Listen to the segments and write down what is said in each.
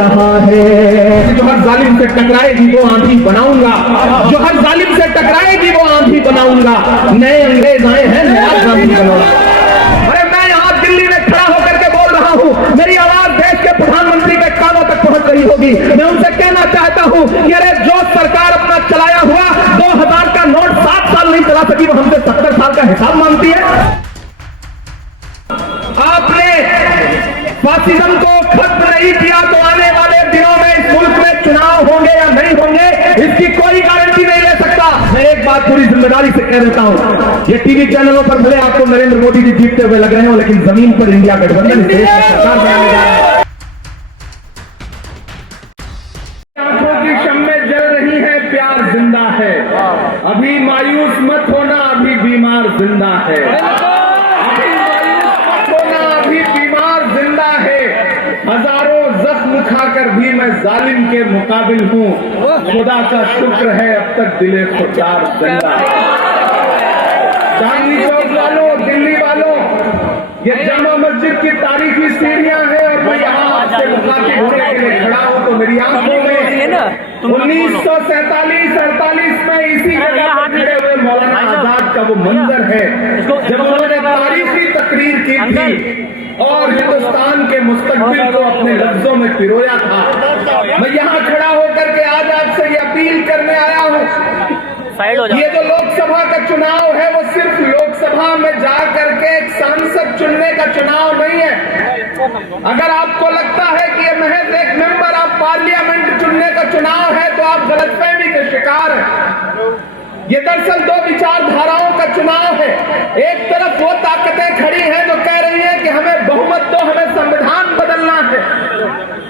रहा है। जो हर जालिम से टकराएगी वो आंधी बनाऊंगा, जो हर जालिम से टकराएगी वो आंधी बनाऊंगा। नए अंग्रेज आए हैं, नया गांधी बनाऊंगा। अरे मैं यहाँ दिल्ली में खड़ा होकर के बोल रहा हूँ, मेरी आवाज देश के प्रधानमंत्री के कानों तक पहुंच रही होगी। मैं उनसे कहना चाहता हूँ कि अरे जो सरकार अपना चलाया हुआ 2000 का नोट 7 साल नहीं चला सकी, वो हमसे 70 साल का हिसाब मांगती है। आपने फासिज्म को खत्म नहीं किया तो आने वाले दिनों में इस मुल्क में चुनाव होंगे या नहीं होंगे, इसकी कोई गारंटी नहीं ले सकता। मैं एक बात पूरी जिम्मेदारी से कह देता हूं, ये टीवी चैनलों पर भले आपको नरेंद्र मोदी जी जीतते हुए लग रहे हो, लेकिन जमीन पर इंडिया गठबंधन देश की सरकार बनाने जा रहा है। आंखों की शम्में जल रही है, प्यार जिंदा है। अभी मायूस मत होना, अभी बीमार जिंदा है। अभी मायूस मत होना, अभी बीमार जिंदा है। हजारों जख्म खाकर भी मैं जालिम के मुकाबिल हूँ। खुदा का शुक्र है अब तक दिले खुदार जिंदा है। चांदनी चौक वालों, दिल्ली वालों, ये जामा मस्जिद की तारीखी सीढ़ियां हैं और मैं यहाँ आपसे मुखातिब होने के लिए खड़ा हूँ तो मेरी आंखों में 1947-48 में इसी जगह पर खड़े हुए मौलाना आजाद का वो मंजर है जब उन्होंने तारीखी तकरीर की थी और हिंदुस्तान के मुस्तकबिल को अपने लफ्जों में पिरोया था। मैं यहाँ खड़ा होकर के आज आपसे ये अपील करने आया हूँ, ये जो लोकसभा का चुनाव है वो सिर्फ लोकसभा में जा करके एक सांसद चुनने का चुनाव नहीं है। अगर आपको लगता है कि ये महज एक मेंबर ऑफ पार्लियामेंट चुनने का चुनाव है तो आप गलतफहमी के शिकार हैं। ये दरअसल दो विचारधाराओं का चुनाव है। एक तरफ वो ताकतें खड़ी हैं जो कह रही हैं कि हमें बहुमत दो, हमें संविधान बदलना है,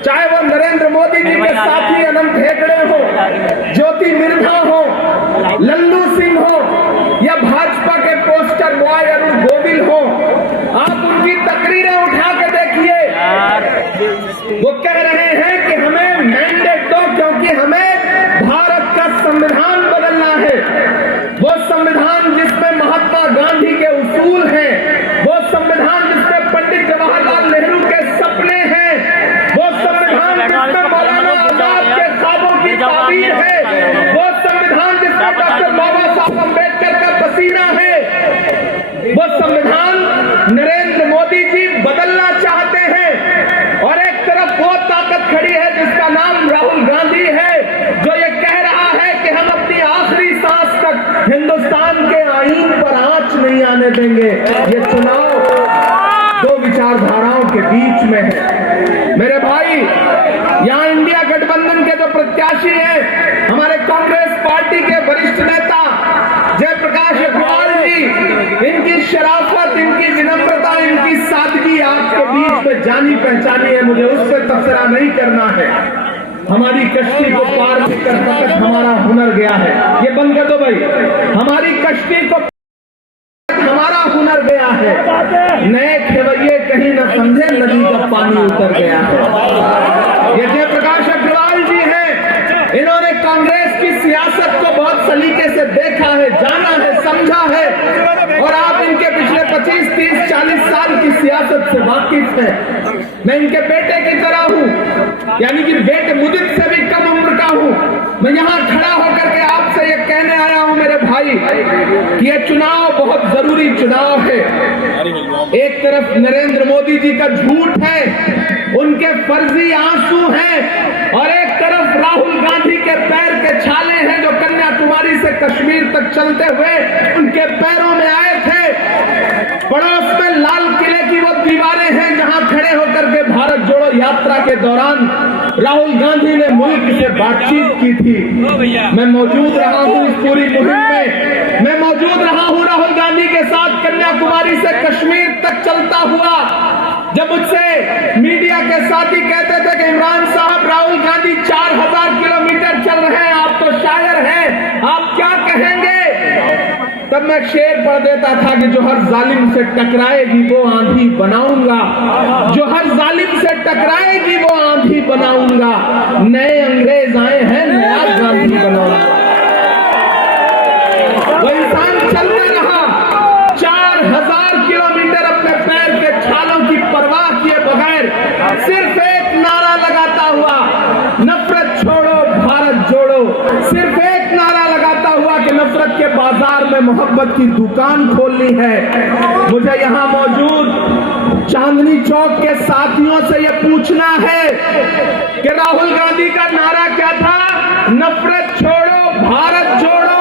चाहे वो नरेंद्र मोदी जी के साथी अनंत हेगड़े हो, ज्योति मिर्धा हो, लल्लू सिंह हो या भाजपा के पोस्टर बॉय अरुण गोविल हो। आप उनकी तकरीरें उठा के देखिए, वो कह रहे हैं कि हमें मैंडेट दो क्योंकि हमें भारत का संविधान बदलना है। वो संविधान जिसमें महात्मा गांधी के उसूल हैं, वो संविधान जिसमें पंडित जवाहरलाल नेहरू के सपने हैं, वो संविधान जिसमें मौलाना आजाद के ख्वाबों की ताबीर है, वो संविधान जिसमें डॉक्टर बाबा साहब अम्बेडकर का पसीना है, वो संविधान नरेंद्र मोदी जी बदलना चाहते हैं। और एक तरफ वो ताकत खड़ी है जिसका नाम राहुल गांधी है, जो ये कह रहा है कि हम अपनी आखिरी सांस तक हिंदुस्तान के आईन पर आंच नहीं आने देंगे। ये चुनाव दो विचारधाराओं के बीच में है। मेरे भाई, यहाँ इंडिया गठबंधन के जो प्रत्याशी हैं, हमारे कांग्रेस पार्टी के वरिष्ठ नेता जयप्रकाश अग्रवाल जी, इनकी शराफत, इनकी विनम्रता, इनकी सादगी आपके बीच में जानी पहचानी है। मुझे उस पर तबसरा नहीं करना है। हमारी कश्ती को पार कर तक हमारा हुनर गया है। ये बंद कर दो भाई। हमारी कश्ती को हमारा हुनर गया है। नए खेवैये कहीं न समझे नदी का पानी उतर गया है। ये जयप्रकाश अग्रवाल जी हैं, इन्होंने कांग्रेस की सियासत को बहुत सलीके से देखा है, जाना है, समझा है और आप इनके पिछले 25, 30, 40 साल की सियासत से वाकिफ हैं। मैं इनके बेटे की तरह हूँ, यानी कि बेटे मुझसे से भी कम उम्र का हूँ। मैं यहाँ खड़ा होकर के आपसे ये कहने आया हूँ मेरे भाई कि ये चुनाव बहुत जरूरी चुनाव है। एक तरफ नरेंद्र मोदी जी का झूठ है, उनके फर्जी आंसू हैं और एक तरफ राहुल गांधी के पैर के छाले हैं जो कन्याकुमारी से कश्मीर तक चलते हुए उनके पैरों में आए थे। पड़ोस में लाल किले की वो दीवारें हैं जहां खड़े होकर के भारत जोड़ो यात्रा के दौरान राहुल गांधी ने मुल्क से बातचीत की थी। मैं मौजूद रहा हूं इस पूरी मुहिम में, मैं मौजूद रहा हूं राहुल गांधी के साथ कन्याकुमारी से कश्मीर तक चलता हुआ। जब मुझसे मीडिया के साथी कहते थे कि इमरान साहब राहुल गांधी 4000 किलोमीटर चल रहे हैं, आप तो शायर हैं, आप क्या कहेंगे, तब मैं शेर पढ़ देता था कि जो हर जालिम से टकराएगी वो आंधी बनाऊंगा, जो हर जालिम से टकराएगी वो आंधी बनाऊंगा। नए अंग्रेज आए हैं, नया गांधी बनाऊंगा। वो इंसान चलते रहा 4000 किलोमीटर अपने पैर के छालों की परवाह किए बगैर, सिर्फ एक नारा लगाता हुआ प्यार में मोहब्बत की दुकान खोलनी है। मुझे यहाँ मौजूद चांदनी चौक के साथियों से यह पूछना है कि राहुल गांधी का नारा क्या था? नफरत छोड़ो, भारत जोड़ो।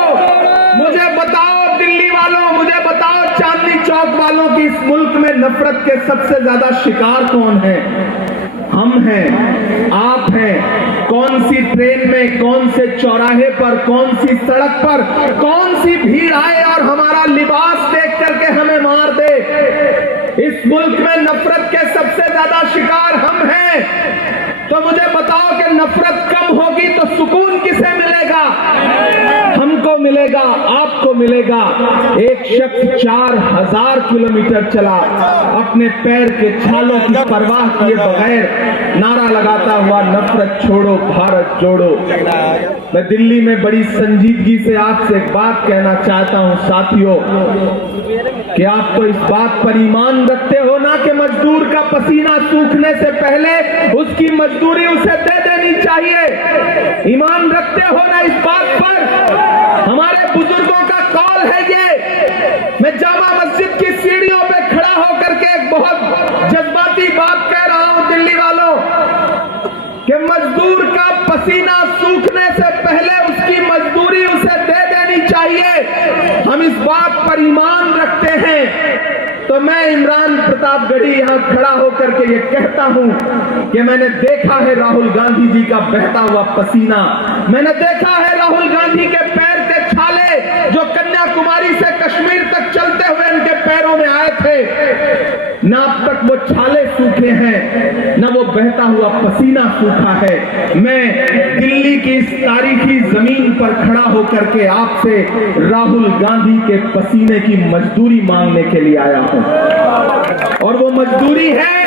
मुझे बताओ दिल्ली वालों, मुझे बताओ चांदनी चौक वालों की इस मुल्क में नफरत के सबसे ज्यादा शिकार कौन है? हम हैं, आप हैं। कौन सी ट्रेन में, कौन से चौराहे पर, कौन सी सड़क पर, कौन सी भीड़ आए और हमारा लिबास देख करके हमें मार दे? इस मुल्क में नफरत के सबसे ज्यादा शिकार हम हैं। तो मुझे बताओ कि नफरत कम होगी तो सुकून किसे मिलेगा? हमको मिलेगा, आपको मिलेगा। एक शख्स 4000 किलोमीटर चला, अपने पैर के छालों की परवाह किए बगैर नारा लगाता हुआ, नफरत छोड़ो, भारत जोड़ो। मैं दिल्ली में बड़ी संजीदगी से आपसे एक बात कहना चाहता हूं साथियों, कि आप तो इस बात पर ईमान रखते हो ना कि मजदूर का पसीना सूखने से पहले उसकी मजदूरी उसे दे देनी चाहिए। ईमान रखते हो ना इस बात पर? हमारे बुजुर्गों का कॉल है ये। मैं जामा मस्जिद की सीढ़ियों पे खड़ा होकर के एक बहुत जज्बाती बात कह रहा हूं दिल्ली वालों, कि मजदूर का पसीना सूखने से पहले उसकी मजदूरी उसे दे देनी चाहिए। हम इस बात पर ईमान रखते हैं। तो मैं इमरान प्रतापगढ़ी यहां खड़ा होकर के ये कहता हूं कि मैंने देखा है राहुल गांधी जी का बहता हुआ पसीना, मैंने देखा है राहुल गांधी के पैर के छाले जो कन्याकुमारी से कश्मीर तक चलते हुए उनके पैरों में आए थे। ना अब तक वो छाले सूखे हैं, ना वो बहता हुआ पसीना सूखा है। मैं दिल्ली की इस तारीखी जमीन पर खड़ा होकर के आपसे राहुल गांधी के पसीने की मजदूरी मांगने के लिए आया हूं, और वो मजदूरी है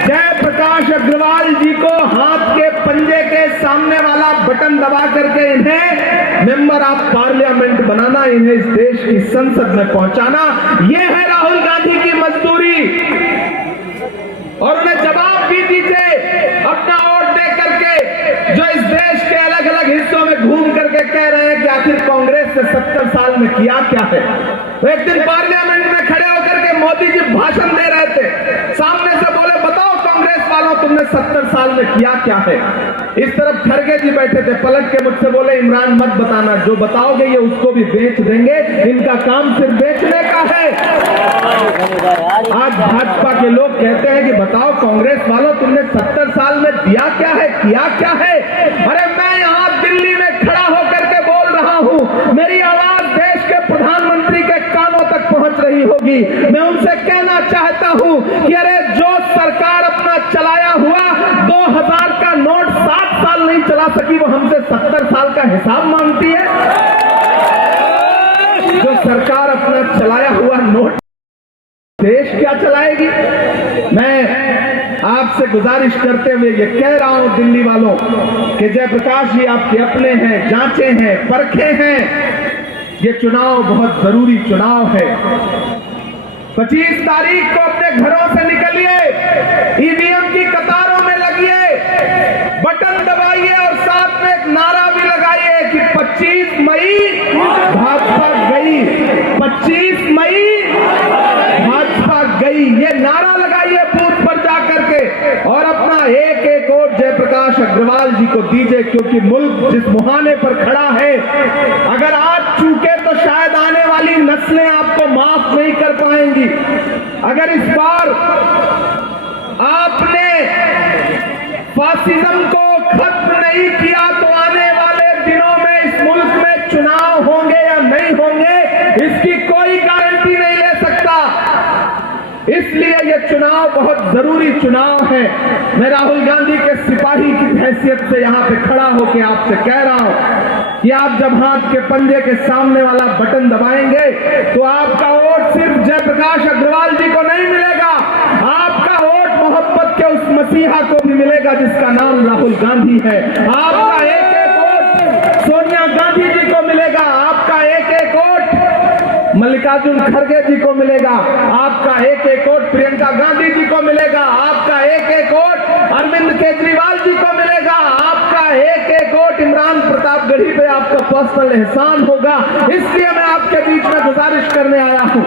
जयप्रकाश अग्रवाल जी को हाथ के पंजे के सामने वाला बटन दबा करके इन्हें मेंबर ऑफ पार्लियामेंट बनाना, इन्हें इस देश की संसद में पहुंचाना। ये है राहुल गांधी की मजदूरी। और उन्हें जवाब भी दीजिए अपना वोट दे करके, जो इस देश के अलग अलग हिस्सों में घूम करके कह रहे हैं कि आखिर कांग्रेस ने 70 साल में किया क्या है। तो एक दिन पार्लियामेंट में खड़े होकर के मोदी जी भाषण दे रहे थे, सामने से बोले बताओ कांग्रेस वालों तुमने 70 साल में किया क्या है। इस तरफ खड़गे जी बैठे थे, पलट के मुझसे बोले इमरान मत बताना, जो बताओगे ये उसको भी बेच देंगे, इनका काम सिर्फ बेचने का है। आज भाजपा के लोग कहते हैं कि बताओ कांग्रेस वालों तुमने 70 साल में दिया क्या है, किया क्या है। अरे मैं यहाँ दिल्ली में खड़ा होकर के बोल रहा हूँ, मेरी आवाज देश के प्रधानमंत्री के कानों तक पहुंच रही होगी। मैं उनसे कहना चाहता हूँ कि अरे जो सरकार अपना चलाया हुआ 2000 का नोट 7 साल नहीं चला सकी, वो हमसे 70 साल का हिसाब मांगती है। जो सरकार अपना चलाया हुआ नोट देश क्या चलाएगी। मैं आपसे गुजारिश करते हुए ये कह रहा हूं दिल्ली वालों कि जयप्रकाश जी आपके अपने हैं, जांचे हैं, परखे हैं। ये चुनाव बहुत जरूरी चुनाव है। 25 तारीख को अपने घरों से निकलिए, ईवीएम की कतारों में लगिए, बटन दबाइए और साथ में एक नारा भी लगाइए कि 25 मई भाजपा गई, 25 मई भाजपा गई। ये नारा लगाइए बूथ पर जाकर के, और अपना एक एक वोट जयप्रकाश अग्रवाल जी को दीजिए, क्योंकि मुल्क जिस मुहाने पर खड़ा है, अगर आज चूके तो शायद आने वाली नस्लें आपको माफ नहीं कर पाएंगी। अगर इस बार आपने फासिज्म को खत्म नहीं किया तो आने वाले दिनों में इस मुल्क में चुनाव होंगे या नहीं होंगे, इसकी कोई गारंटी नहीं ले सकता। इसलिए यह चुनाव बहुत जरूरी चुनाव है। मैं राहुल गांधी के सिपाही की हैसियत से यहां पे खड़ा होकर आपसे कह रहा हूं कि आप जब हाथ के पंजे के सामने वाला बटन दबाएंगे तो आपका वोट सिर्फ जयप्रकाश अग्रवाल जी को नहीं मिलेगा, आपका वोट मोहब्बत के उस मसीहा को भी मिलेगा जिसका नाम राहुल गांधी है। आपका एक एक वोट सोनिया गांधी जी को मिलेगा, आपका एक एक वोट मल्लिकार्जुन खड़गे जी को मिलेगा, आपका एक एक वोट प्रियंका गांधी जी को मिलेगा, आपका एक एक वोट अरविंद केजरीवाल जी को मिलेगा, आपका एक एक वोट इमरान प्रताप प्रतापगढ़ी पे आपका पर्सनल एहसान होगा, इसलिए मैं आपके बीच में गुजारिश करने आया हूं।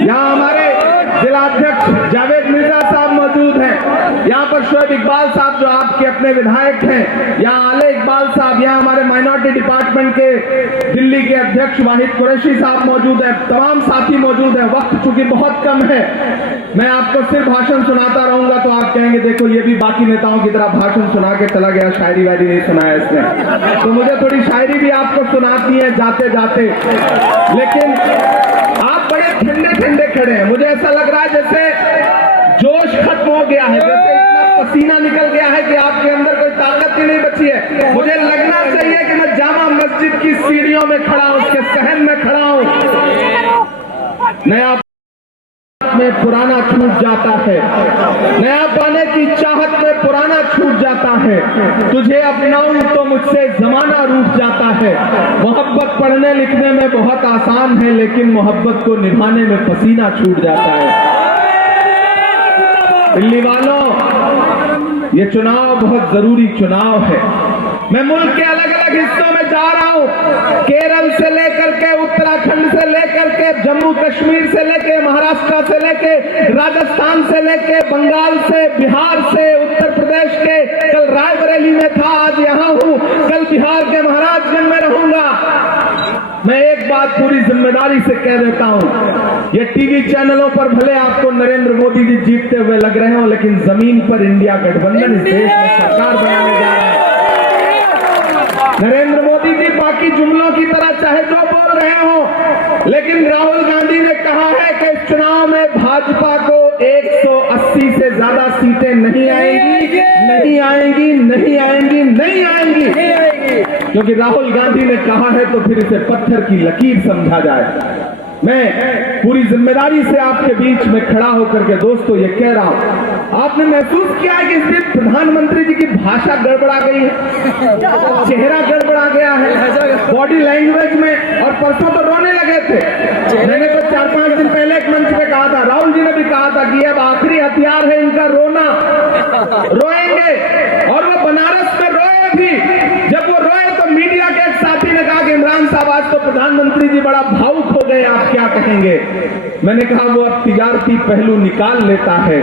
यहाँ हमारे जिलाध्यक्ष जावेद मिर्जा साहब मौजूद हैं, यहाँ पर शोएब इकबाल साहब जो आपके अपने विधायक हैं, यहाँ आले इकबाल साहब, यहाँ हमारे माइनॉरिटी डिपार्टमेंट के दिल्ली के अध्यक्ष वाहिद कुरैशी साहब मौजूद हैं, तमाम साथी मौजूद हैं। वक्त चूंकि बहुत कम है, मैं आपको सिर्फ भाषण सुनाता रहूंगा तो आप कहेंगे देखो ये भी बाकी नेताओं की तरह भाषण सुना के चला गया, शायरी वायरी नहीं सुनाया इसने, तो मुझे थोड़ी शायरी भी आपको सुनाती है जाते जाते। लेकिन आप बड़े ठंडे ठंडे खड़े हैं, मुझे ऐसा लग रहा है जैसे जोश खत्म हो गया है, जैसे इतना पसीना निकल गया है कि आपके अंदर कोई ताकत ही नहीं बची है। मुझे लगना चाहिए कि मैं जामा मस्जिद की सीढ़ियों में खड़ा हूं, उसके सहन में खड़ा हूं। नया में पुराना छूट जाता है, नया पाने की चाहत में पुराना छूट जाता है, तुझे अपनाऊं तो मुझसे जमाना रूठ जाता है। मोहब्बत पढ़ने लिखने में बहुत आसान है, लेकिन मोहब्बत को निभाने में पसीना छूट जाता है। दिल्ली वालों, ये चुनाव बहुत जरूरी चुनाव है। मैं मुल्क के अलग अलग हिस्सों में जा रहा हूं, केरल से लेकर के उत्तराखंड से लेकर के जम्मू कश्मीर से लेके महाराष्ट्र से लेके राजस्थान से लेके बंगाल से बिहार से उत्तर प्रदेश के, कल रायबरेली में था, आज यहां हूं, कल बिहार के महाराजगंज में रहूंगा। मैं एक बात पूरी जिम्मेदारी से कह देता हूं, ये टीवी चैनलों पर भले आपको नरेंद्र मोदी जी जीतते हुए लग रहे हो, लेकिन जमीन पर इंडिया गठबंधन इस देश में सरकार बनाने जा रहा है। नरेंद्र मोदी जी बाकी जुमलों की तरह चाहे जो बोल रहे हो, लेकिन राहुल गांधी ने कहा है कि इस चुनाव में भाजपा को 180 से ज्यादा सीटें नहीं आएंगी, नहीं आएंगी, नहीं आएंगी, नहीं आएंगी, क्योंकि राहुल गांधी ने कहा है तो फिर इसे पत्थर की लकीर समझा जाए। मैं पूरी जिम्मेदारी से आपके बीच में खड़ा होकर के दोस्तों ये कह रहा हूं, आपने महसूस किया है कि इस दिन प्रधानमंत्री जी की भाषा गड़बड़ा गई है, चेहरा गड़बड़ा गया है बॉडी लैंग्वेज में, और परसों तो रोने लगे थे। मैंने तो 4-5 दिन पहले एक मंच पे कहा था, राहुल जी ने भी कहा था कि अब आखिरी हथियार है इनका रोना, रोएंगे, और वो बनारस में रोए भी। जब वो रोए तो मीडिया के एक साथी ने कहा कि इमरान साहब आज तो प्रधानमंत्री जी बड़ा भावुक हो गए, आप क्या कहेंगे? मैंने कहा वो अब तिजारती पहलू निकाल लेता है,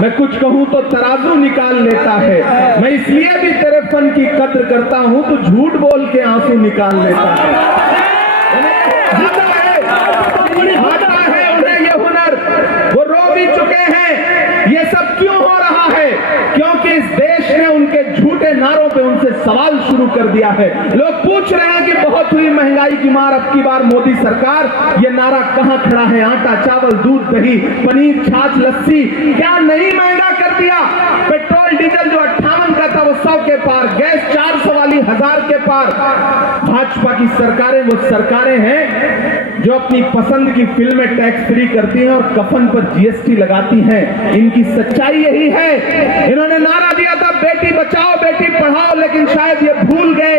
मैं कुछ कहूं तो तराजू निकाल लेता है, मैं इसलिए भी तेरे फन की कद्र करता हूं तो झूठ बोल के आंसू निकाल लेता है। आता है उन्हें ये हुनर, वो रो भी चुके हैं। ये सब क्यों हो रहा है? क्योंकि इस देश ने उनके झूठे नारों पे उनसे सवाल शुरू कर दिया है। लोग पूछ रहे हैं कि बहुत हुई महंगाई की मार, अब की बार मोदी सरकार, ये नारा कहां खड़ा है? आटा चावल दूध दही पनीर छाछ लस्सी क्या नहीं महंगा कर दिया? पेट्रोल डीजल जो 58 का था वो 100 के पार, गैस 400 वाली 1000 के पार। भाजपा की सरकारें वो सरकारें हैं जो अपनी पसंद की फिल्में टैक्स फ्री करती हैं और कफन पर जीएसटी लगाती हैं। इनकी सच्चाई यही है। इन्होंने नारा दिया था बेटी बचाओ बेटी पढ़ाओ, लेकिन शायद ये भूल गए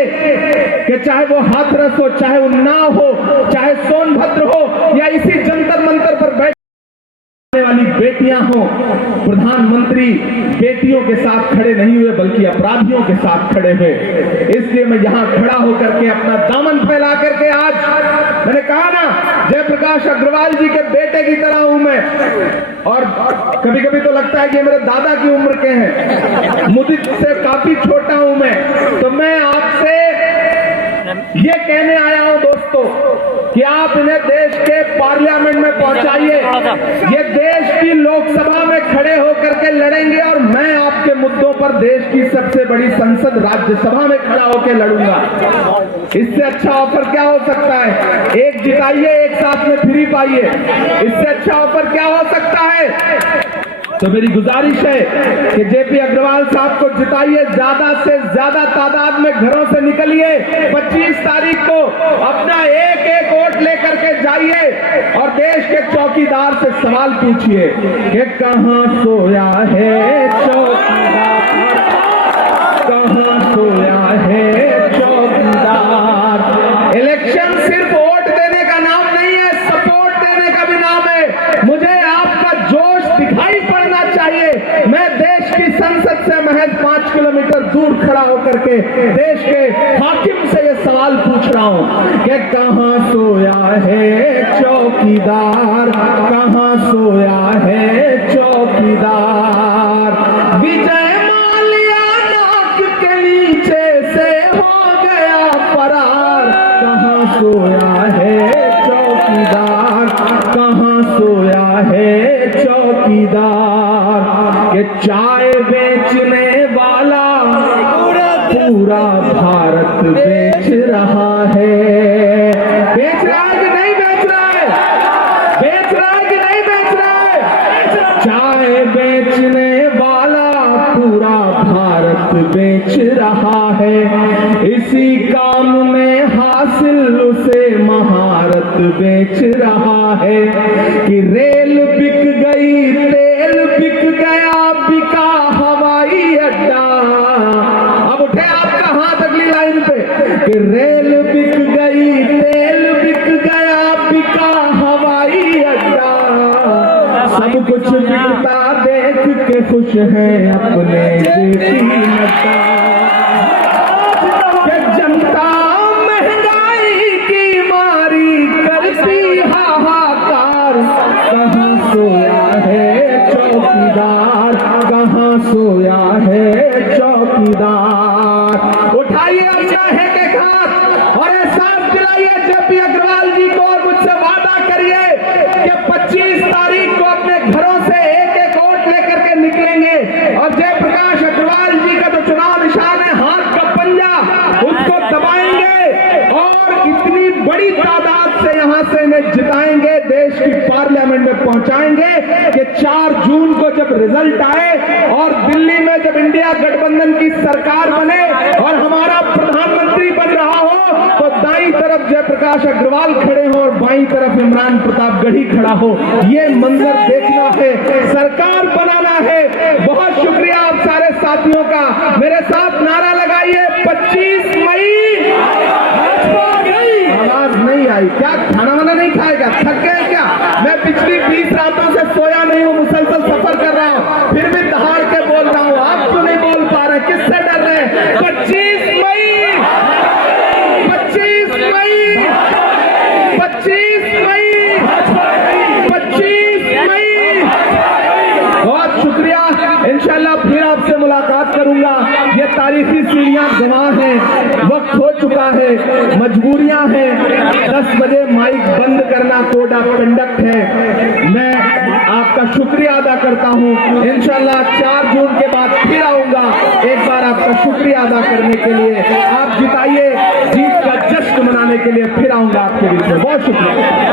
कि चाहे वो हाथरस हो, चाहे उन्नाव हो, चाहे सोनभद्र हो, या इसी जंतर मंतर पर बैठ वाली बेटियां हो, प्रधानमंत्री बेटियों के साथ खड़े नहीं हुए बल्कि अपराधियों के साथ खड़े हुए। इसलिए मैं यहां खड़ा होकर के अपना दामन फैला करके, आज मैंने कहा ना जयप्रकाश अग्रवाल जी के बेटे की तरह हूं मैं, और कभी कभी तो लगता है कि मेरे दादा की उम्र के हैं, मुझ से काफी छोटा हूं मैं। तो मैं आपसे ये कहने आया हूं दोस्तों कि आप इन्हें देश के पार्लियामेंट में पहुंचाइए, ये देश की लोकसभा में खड़े होकर के लड़ेंगे, और मैं आपके मुद्दों पर देश की सबसे बड़ी संसद राज्यसभा में खड़ा होकर लड़ूंगा। इससे अच्छा ऑफर क्या हो सकता है? एक जिताइए, एक साथ में फ्री पाइए, इससे अच्छा ऑफर क्या हो सकता है? तो मेरी गुजारिश है कि जेपी अग्रवाल साहब को जिताइए, ज्यादा से ज्यादा तादाद में घरों से निकलिए। 25 तारीख को अपना एक एक वोट लेकर के जाइए और देश के चौकीदार से सवाल पूछिए कि कहां सोया है चौकीदार, कहां सोया है चौकीदार। इलेक्शन सिर्फ वोट देने का नाम नहीं है, सपोर्ट देने का भी नाम है। मुझे आपका जोश दिखाई पड़ना चाहिए। मैं देश की संसद से महज 5 किलोमीटर दूर खड़ा होकर करके देश के हाकिम से ये सवाल पूछ रहा हूं कि कहां सोया है चौकीदार, कहां सोया है चौकीदार। विजय माल्या नाक के नीचे से हो गया फरार, कहां सोया है चौकीदार, कहां सोया है चौकीदार। कि चाय बेचने वाला पूरा भारत बेच रहा है। बेच रहा है कि नहीं बेच रहा है? बेच रहा है कि नहीं बेच रहा है? चाय बेचने वाला पूरा भारत बेच रहा है। इसी काम में हासिल उसे महारत बेच रहा है। कि रेल बिक गई, तेल बिक गया, बिका हवाई अड्डा। अब उठे आपका हाथ अगली लाइन पे कि रेल बिक गई, तेल बिक गया, बिका हवाई अड्डा। सब कुछ बिकता देख के खुश हैं अपने जेपी नड्डा। कि जनता महंगाई की मारी करती हाहाकार, कहां सोया है चौकीदार, कहां सोया है चौकीदार। उठाइए अपना हैंड एक हाथ और एहसास दिलाइए जेपी अग्रवाल जी को और मुझसे वादा करिए कि 25 तारीख को अपने घरों से एक एक वोट लेकर के निकलेंगे और जयप्रकाश अग्रवाल जी का जो चुनाव निशान है हाथ का पंजा, उसको दबाएंगे और इतनी बड़ी तादाद से यहां से इन्हें जिताएंगे, देश की पार्लियामेंट में पहुंचाएंगे कि 4 जून को जब रिजल्ट आए और दिल्ली में जब इंडिया गठबंधन की सरकार बने और हमारा प्रधानमंत्री बन रहा हो तो दाईं तरफ जयप्रकाश अग्रवाल खड़े हो और बाईं तरफ इमरान प्रतापगढ़ी खड़ा हो। ये मंजर देखना है, सरकार बनाना है। बहुत शुक्रिया आप सारे साथियों का। मेरे साथ नारा लगाइए 25 मई। आवाज नहीं आई क्या? खाना वाना नहीं खाएगा? थक गए क्या? मैं पिछली 20 रातों से सोया नहीं हूं, मुसलसल सफर कर रहा हूं, फिर भी दहाड़ के बोल रहा हूं। आप तो नहीं बोल पा रहे, किससे डर रहे हैं? 25 मई, 25 मई, 25 मई, 25 मई। बहुत शुक्रिया। इंशाल्लाह फिर आपसे मुलाकात करूंगा। ये तारीखी सीढ़ियां गवाह हैं, वक्त हो चुका है, मजबूरियां हैं। 10 बजे माइक बंद करना कोड ऑफ कंडक्ट है। मैं आपका शुक्रिया अदा करता हूं। इंशाल्लाह 4 जून के बाद फिर आऊंगा एक बार आपका शुक्रिया अदा करने के लिए। आप जिताइए, जीत का जश्न मनाने के लिए फिर आऊंगा आपके बीच में। बहुत शुक्रिया।